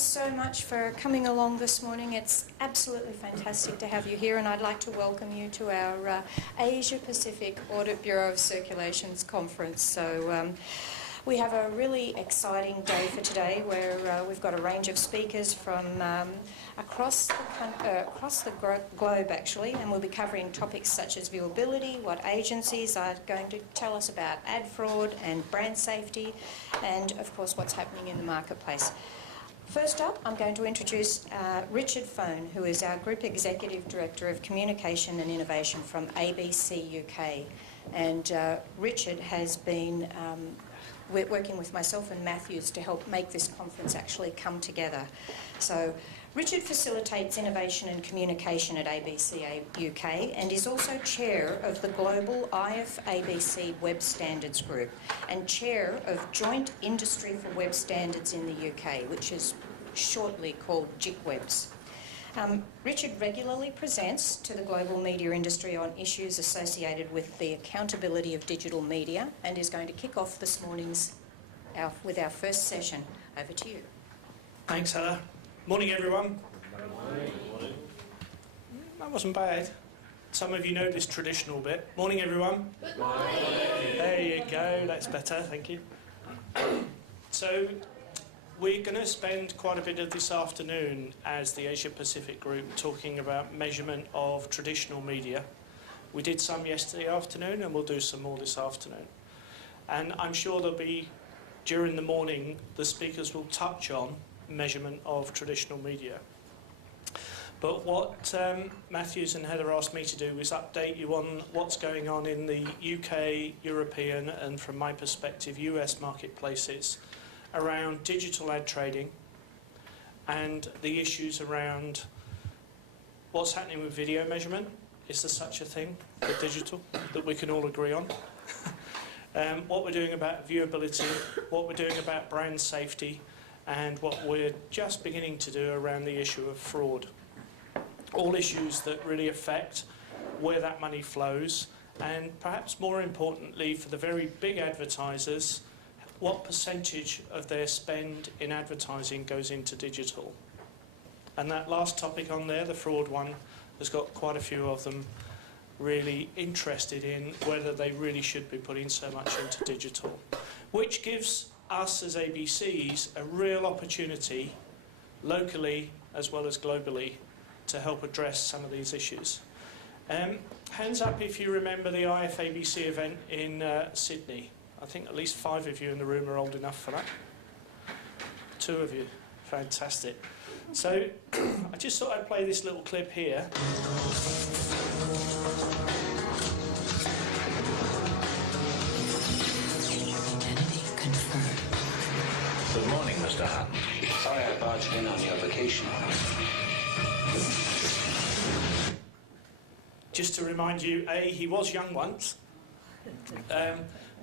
so much for coming along this morning. It's absolutely fantastic to have you here, and I'd like to welcome you to our Asia Pacific Audit Bureau of Circulations Conference. So we have a really exciting day for today where we've got a range of speakers from across the globe actually, and we'll be covering topics such as viewability, what agencies are going to tell us about ad fraud and brand safety, and of course what's happening in the marketplace. First up, I'm going to introduce Richard Foan, who is our Group Executive Director of Communication and Innovation from ABC UK. And Richard has been working with myself and Matthews to help make this conference actually come together. So Richard facilitates innovation and communication at ABC UK and is also chair of the global APABC Web Standards Group and chair of Joint Industry for Web Standards in the UK, which is shortly called JICWebs. Richard regularly presents to the global media industry on issues associated with the accountability of digital media and is going to kick off this morning's with our first session. Over to you. Thanks, Heather. Morning, everyone. Morning. That wasn't bad. Some of you know this traditional bit. Morning, everyone. Good morning. There you go. That's better. Thank you. So we're going to spend quite a bit of this afternoon as the Asia Pacific Group talking about measurement of traditional media. We did some yesterday afternoon and we'll do some more this afternoon. And I'm sure there'll be, during the morning, the speakers will touch on measurement of traditional media. But what Matthews and Heather asked me to do was update you on what's going on in the UK, European and, from my perspective, US marketplaces around digital ad trading and the issues around what's happening with video measurement. Is there such a thing for digital that we can all agree on? What we're doing about viewability, what we're doing about brand safety, and what we're just beginning to do around the issue of fraud. All issues that really affect where that money flows, and perhaps more importantly for the very big advertisers, what percentage of their spend in advertising goes into digital. And that last topic on there, the fraud one, has got quite a few of them really interested in whether they really should be putting so much into digital, which gives us as ABCs a real opportunity, locally as well as globally, to help address some of these issues. Hands up if you remember the IFABC event in Sydney. I think at least 5 of you in the room are old enough for that. 2 of you, fantastic. So I just thought I'd play this little clip here. Good morning, Mr. Hutton. Sorry I barged in on your vacation. Just to remind you, he was young once.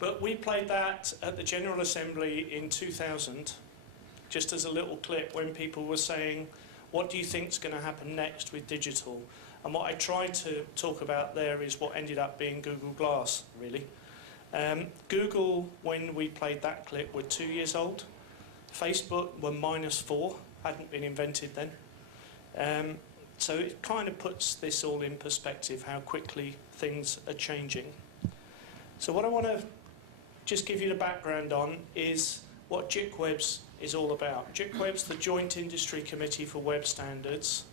But we played that at the General Assembly in 2000, just as a little clip when people were saying, what do you think is going to happen next with digital? And what I tried to talk about there is what ended up being Google Glass, really. Google, when we played that clip, were 2 years old. Facebook were -4, hadn't been invented then. So it kind of puts this all in perspective, how quickly things are changing. So what I want to just give you the background on is what JICWebs is all about. JICWebs, the Joint Industry Committee for Web Standards,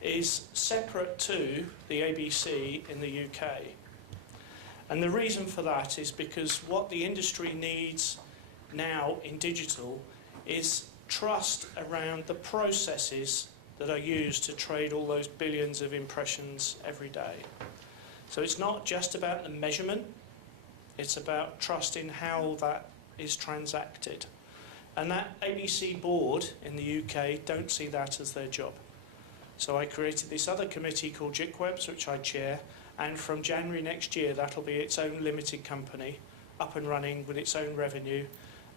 is separate to the ABC in the UK. And the reason for that is because what the industry needs now in digital is trust around the processes that are used to trade all those billions of impressions every day. So it's not just about the measurement, it's about trust in how that is transacted. And that ABC board in the UK don't see that as their job. So I created this other committee called JICWebs, which I chair, and from January next year that'll be its own limited company, up and running with its own revenue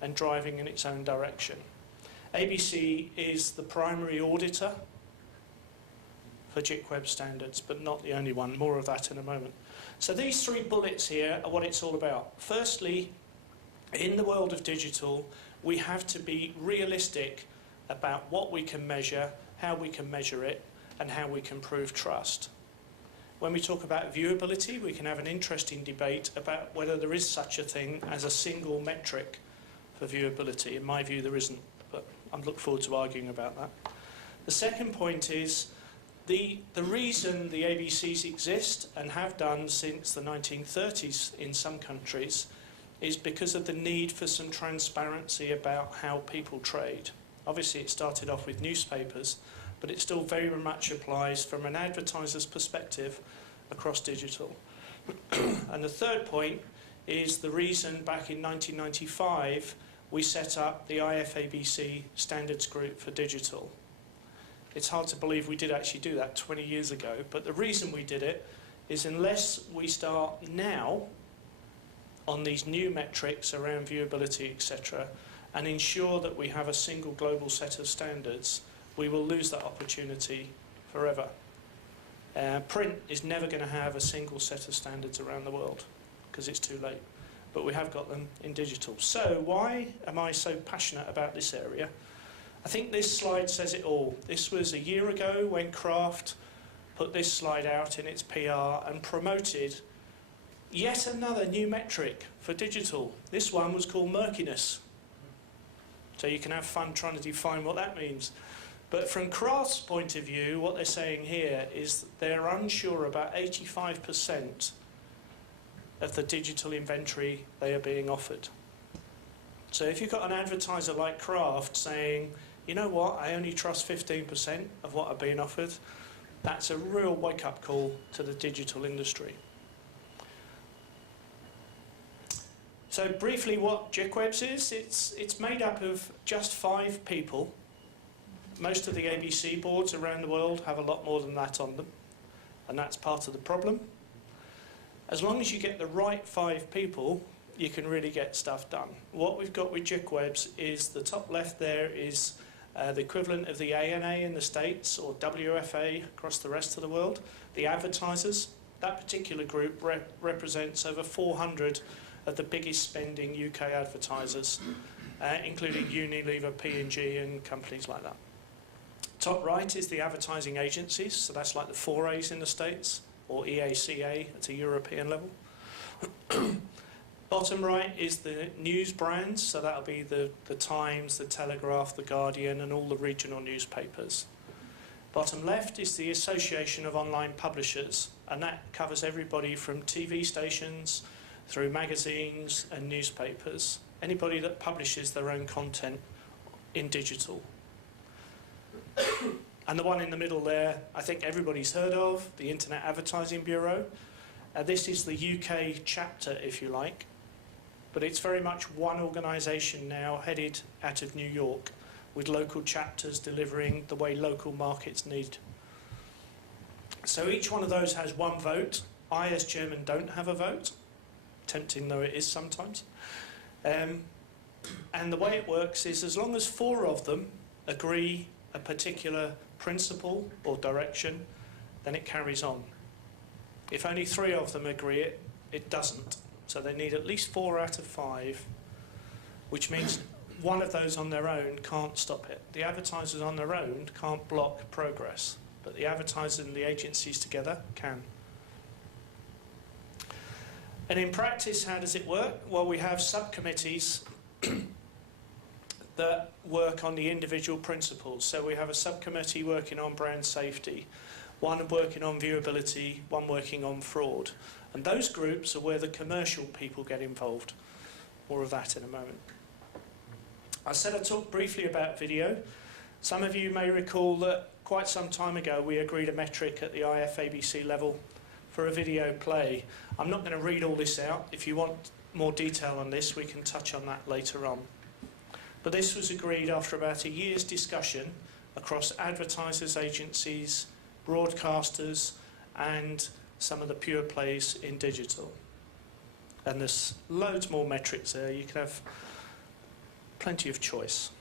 and driving in its own direction. ABC is the primary auditor for JICWeb standards, but not the only one. More of that in a moment. So these 3 bullets here are what it's all about. Firstly, in the world of digital, we have to be realistic about what we can measure, how we can measure it, and how we can prove trust. When we talk about viewability, we can have an interesting debate about whether there is such a thing as a single metric for viewability. In my view, there isn't, but I look forward to arguing about that. The second point is the reason the ABCs exist and have done since the 1930s in some countries is because of the need for some transparency about how people trade. Obviously, it started off with newspapers, but it still very much applies from an advertiser's perspective across digital. And the third point is the reason back in 1995 we set up the APABC standards group for digital. It's hard to believe we did actually do that 20 years ago, but the reason we did it is unless we start now on these new metrics around viewability, etc., and ensure that we have a single global set of standards, we will lose that opportunity forever. Print is never going to have a single set of standards around the world because it's too late, but we have got them in digital. So why am I so passionate about this area? I think this slide says it all. This was a year ago when Kraft put this slide out in its PR and promoted yet another new metric for digital. This one was called murkiness. So you can have fun trying to define what that means. But from Kraft's point of view, what they're saying here is they're unsure about 85% of the digital inventory they are being offered. So if you've got an advertiser like Kraft saying, you know what, I only trust 15% of what I'm being offered, that's a real wake-up call to the digital industry. So briefly what JICWebs is, it's made up of just 5 people. Most of the ABC boards around the world have a lot more than that on them, and that's part of the problem. As long as you get the right 5 people, you can really get stuff done. What we've got with JICWebs is the top left there is the equivalent of the ANA in the States or WFA across the rest of the world. The advertisers, that particular group represents over 400 of the biggest spending UK advertisers, including Unilever, P&G and companies like that. Top right is the advertising agencies, so that's like the 4As in the States, or EACA at a European level. Bottom right is the news brands, so that'll be the Times, the Telegraph, the Guardian and all the regional newspapers. Bottom left is the Association of Online Publishers, and that covers everybody from TV stations through magazines and newspapers, anybody that publishes their own content in digital. And the one in the middle there, I think everybody's heard of, the Internet Advertising Bureau. This is the UK chapter, if you like, but it's very much one organisation now headed out of New York with local chapters delivering the way local markets need. So each one of those has 1 vote. I, as chairman, don't have a vote, tempting though it is sometimes. And the way it works is as long as 4 of them agree a particular principle or direction, then it carries on. If only 3 of them agree it, it doesn't. So they need at least 4 out of 5, which means one of those on their own can't stop it. The advertisers on their own can't block progress, but the advertisers and the agencies together can. And in practice, how does it work? Well, we have subcommittees that work on the individual principles. So we have a subcommittee working on brand safety, one working on viewability, one working on fraud. And those groups are where the commercial people get involved. More of that in a moment. I said I'd talk briefly about video. Some of you may recall that quite some time ago we agreed a metric at the APABC level for a video play. I'm not going to read all this out. If you want more detail on this, we can touch on that later on. But this was agreed after about a year's discussion across advertisers, agencies, broadcasters, and some of the pure plays in digital. And there's loads more metrics there. You can have plenty of choice.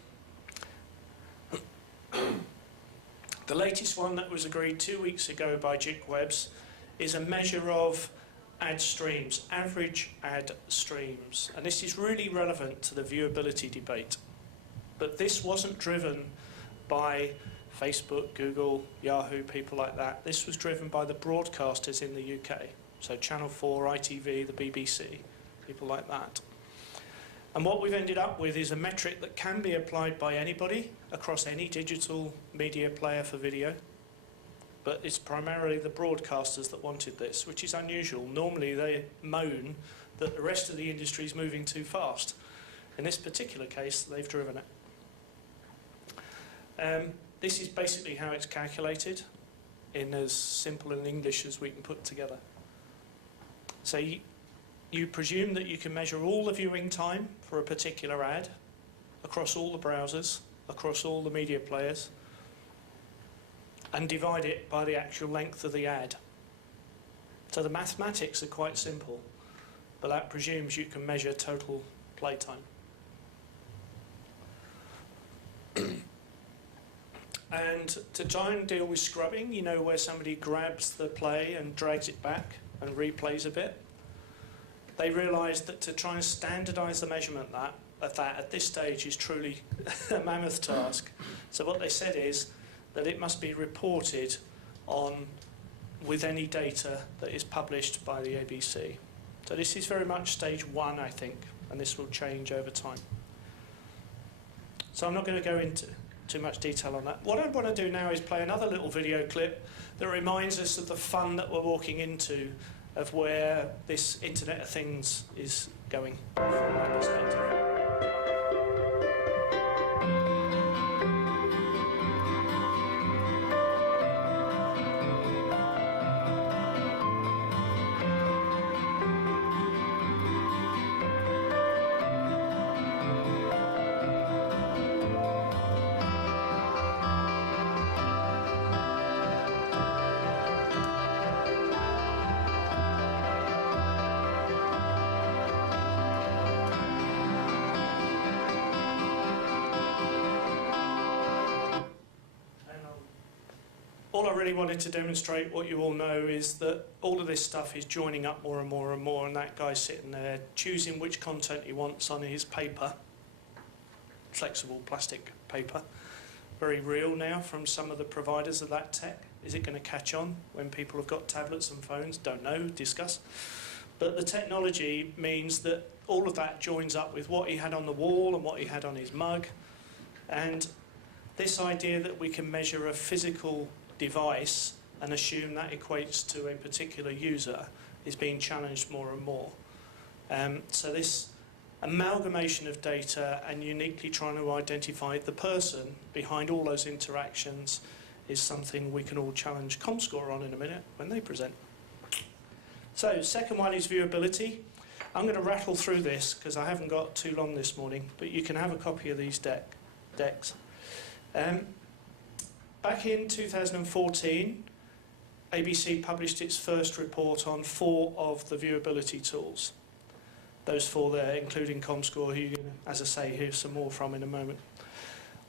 The latest one that was agreed 2 weeks ago by JICWebs is a measure of ad streams, average ad streams. And this is really relevant to the viewability debate. But this wasn't driven by Facebook, Google, Yahoo, people like that. This was driven by the broadcasters in the UK. So Channel 4, ITV, the BBC, people like that. And what we've ended up with is a metric that can be applied by anybody across any digital media player for video. But it's primarily the broadcasters that wanted this, which is unusual. Normally they moan that the rest of the industry is moving too fast. In this particular case, they've driven it. This is basically how it's calculated in as simple an English as we can put together. So you presume that you can measure all the viewing time for a particular ad across all the browsers, across all the media players, and divide it by the actual length of the ad. So the mathematics are quite simple, but that presumes you can measure total playtime. And to try and deal with scrubbing, you know, where somebody grabs the play and drags it back and replays a bit, they realised that to try and standardise the measurement of that at this stage is truly a mammoth task. So what they said is that it must be reported on with any data that is published by the ABC. So this is very much stage one, I think, and this will change over time. So I'm not going to go into too much detail on that. What I want to do now is play another little video clip that reminds us of the fun that we're walking into, of where this Internet of Things is going from my perspective. All I really wanted to demonstrate, what you all know, is that all of this stuff is joining up more and more and more, and that guy's sitting there choosing which content he wants on his paper, flexible plastic paper. Very real now from some of the providers of that tech. Is it going to catch on when people have got tablets and phones? Don't know, discuss. But the technology means that all of that joins up with what he had on the wall and what he had on his mug, and this idea that we can measure a physical device and assume that equates to a particular user is being challenged more and more. So this amalgamation of data and uniquely trying to identify the person behind all those interactions is something we can all challenge ComScore on in a minute when they present. So second one is viewability. I'm going to rattle through this because I haven't got too long this morning, but you can have a copy of these decks. Back in 2014, ABC published its first report on 4 of the viewability tools. Those 4 there, including ComScore, who you can, as I say, hear some more from in a moment.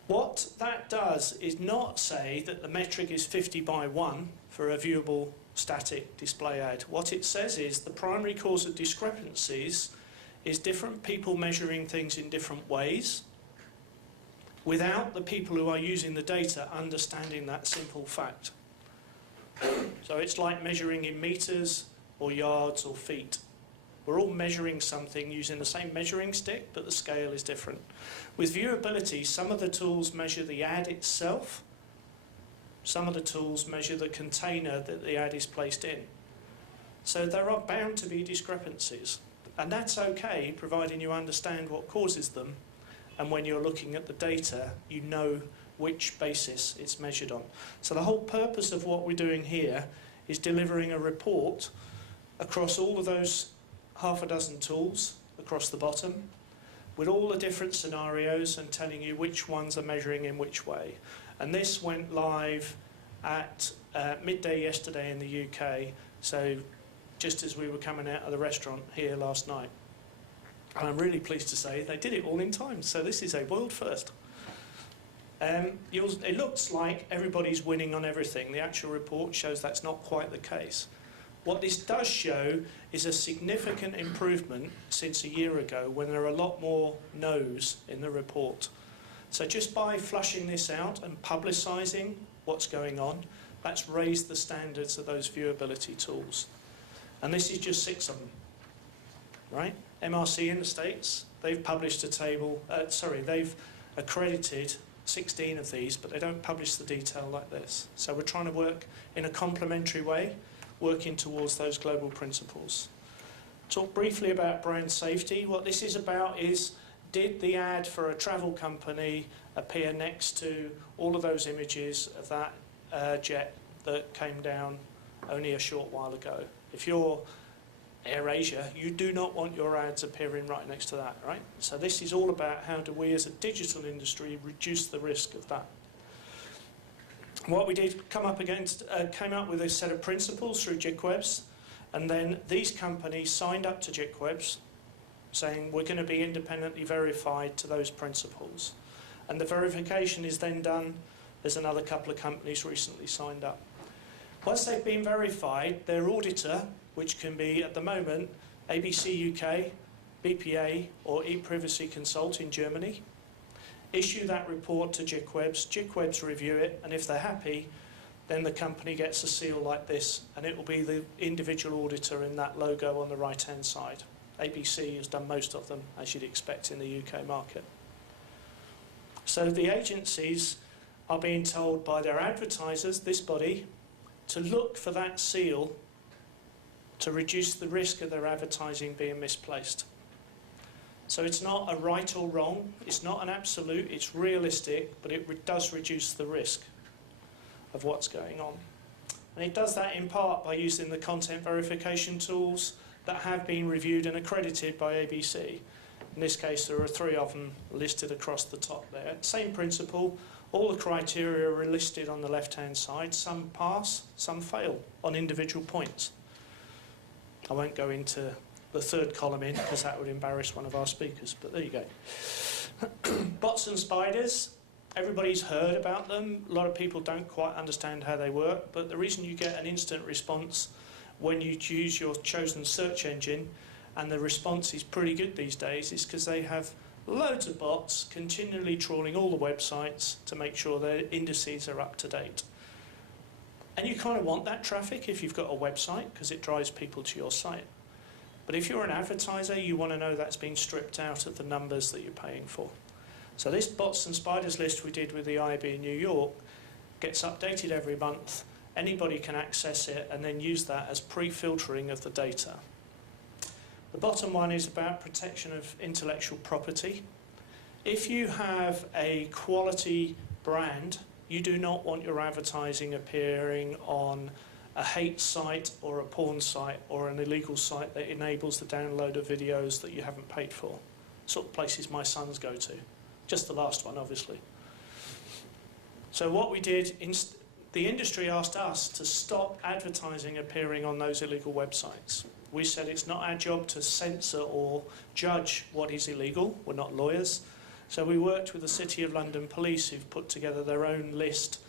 What that does is not say that the metric is 50 by 1 for a viewable static display ad. What it says is the primary cause of discrepancies is different people measuring things in different ways, without the people who are using the data understanding that simple fact. So it's like measuring in meters or yards or feet. We're all measuring something using the same measuring stick, but the scale is different. With viewability, some of the tools measure the ad itself, some of the tools measure the container that the ad is placed in. So there are bound to be discrepancies, and that's okay, providing you understand what causes them. And when you're looking at the data, you know which basis it's measured on. So the whole purpose of what we're doing here is delivering a report across all of those half a dozen tools across the bottom, with all the different scenarios and telling you which ones are measuring in which way. And this went live at midday yesterday in the UK, so just as we were coming out of the restaurant here last night. And I'm really pleased to say they did it all in time, so this is a world first. It looks like everybody's winning on everything. The actual report shows that's not quite the case. What this does show is a significant improvement since a year ago when there are a lot more no's in the report. So just by flushing this out and publicising what's going on, that's raised the standards of those viewability tools. And this is just 6 of them, right? MRC in the States, they've published a table, they've accredited 16 of these, but they don't publish the detail like this. So we're trying to work in a complementary way, working towards those global principles. Talk briefly about brand safety. What this is about is, did the ad for a travel company appear next to all of those images of that jet that came down only a short while ago? If you're AirAsia, you do not want your ads appearing right next to that, right? So this is all about how do we as a digital industry reduce the risk of that. What we did came up with a set of principles through JICWebs, and then these companies signed up to JICWebs saying we're going to be independently verified to those principles. And the verification is then done. There's another couple of companies recently signed up. Once they've been verified, their auditor, which can be at the moment ABC UK, BPA or ePrivacy Consult in Germany, issue that report to JICWebs, JICWebs review it, and if they're happy, then the company gets a seal like this, and it will be the individual auditor in that logo on the right-hand side. ABC has done most of them, as you'd expect in the UK market. So the agencies are being told by their advertisers, this body, to look for that seal to reduce the risk of their advertising being misplaced. So it's not a right or wrong, it's not an absolute, it's realistic, but it does reduce the risk of what's going on. And it does that in part by using the content verification tools that have been reviewed and accredited by ABC. In this case, there are 3 of them listed across the top there. Same principle, all the criteria are listed on the left-hand side. Some pass, some fail on individual points. I won't go into the 3rd column in because that would embarrass one of our speakers, but there you go. Bots and spiders, everybody's heard about them. A lot of people don't quite understand how they work, but the reason you get an instant response when you choose your chosen search engine, and the response is pretty good these days, is because they have loads of bots continually trawling all the websites to make sure their indices are up to date. And you kind of want that traffic if you've got a website, because it drives people to your site. But if you're an advertiser, you want to know that's been stripped out of the numbers that you're paying for. So this bots and spiders list we did with the IAB in New York gets updated every month. Anybody can access it and then use that as pre-filtering of the data. The bottom one is about protection of intellectual property. If you have a quality brand, you do not want your advertising appearing on a hate site or a porn site or an illegal site that enables the download of videos that you haven't paid for. Sort of places my sons go to. Just the last one, obviously. So what we did, the industry asked us to stop advertising appearing on those illegal websites. We said it's not our job to censor or judge what is illegal. We're not lawyers. So we worked with the City of London Police, who've put together their own list